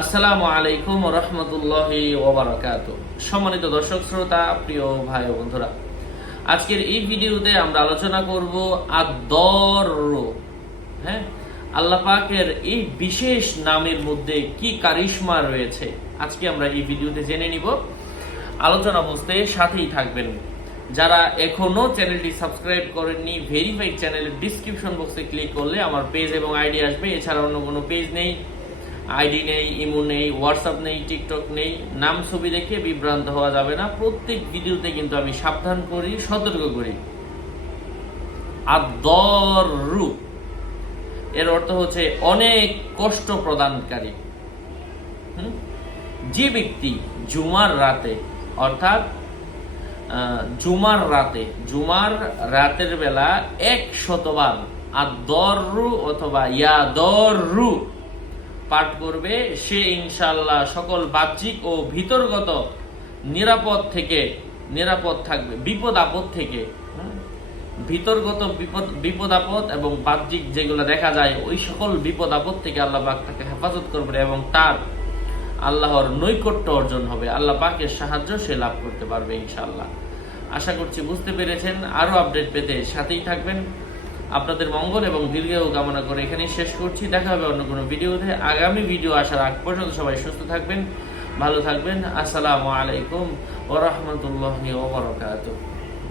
আসসালামু আলাইকুম রহমতুল্লাহ ওবরাকাত সম্মানিত দর্শক, শ্রোতা, প্রিয় ভাই বন্ধুরা, আজকের এই ভিডিওতে আমরা আলোচনা করব আদর হ্যাঁ? আল্লাহ পাকের এই বিশেষ নামের মধ্যে কি কারিশমা রয়েছে? আজকে আমরা এই ভিডিওতে জেনে নিব। আলোচনা বুঝতে সাথেই থাকবেন। যারা এখনও চ্যানেলটি সাবস্ক্রাইব করেননি, ভেরিফাইড চ্যানেলের ডিসক্রিপশন বক্সে ক্লিক করলে আমার পেজ এবং আইডি আসবে। এছাড়া অন্য কোনো পেজ নেই। আইডি নেই, ইমো নেই, হোয়াটসঅ্যাপ নেই, টিকটক নেই, নাম ছবি দেখে বিভ্রান্ত হওয়া যাবে না। প্রত্যেক ভিডিওতে কিন্তু আমি সাবধান করি, সতর্ক করি। আদরু। এর অর্থ হচ্ছে অনেক কষ্ট প্রদানকারী? যে ব্যক্তি জুমার রাতে, অর্থাৎ জুমার রাতে, জুমার রাতের বেলা এক শতবার আদরু অথবা ইয়াদরু পাঠ করবে, সে ইনশাল্লাহ সকল বাহ্যিক ও ভিতরগত নিরাপদ থেকে নিরাপদ থাকবে, বিপদ আপদ থেকে হুম? ভিতরগত বিপদ বিপদ আপদ এবং বাহ্যিক যেগুলো দেখা যায়, ওই সকল বিপদ আপদ থেকে আল্লাহ পাক তাকে হেফাজত করবে এবং তার আল্লাহর নৈকট্য অর্জন হবে। আল্লাহ পাকের সাহায্য সে লাভ করতে পারবে ইনশাল্লাহ আশা করছি বুঝতে পেরেছেন। আরও আপডেট পেতে সাথেই থাকবেন। আপনাদের মঙ্গল এবং দীর্ঘায়ু কামনা করে এখানেই শেষ করছি। দেখা হবে অন্য কোনো ভিডিওতে। আগামী ভিডিও আসার আগ পর্যন্ত সবাই সুস্থ থাকবেন, ভালো থাকবেন। আসসালামু আলাইকুম ওরহমতুল্লাহ ওবরাকাতুহ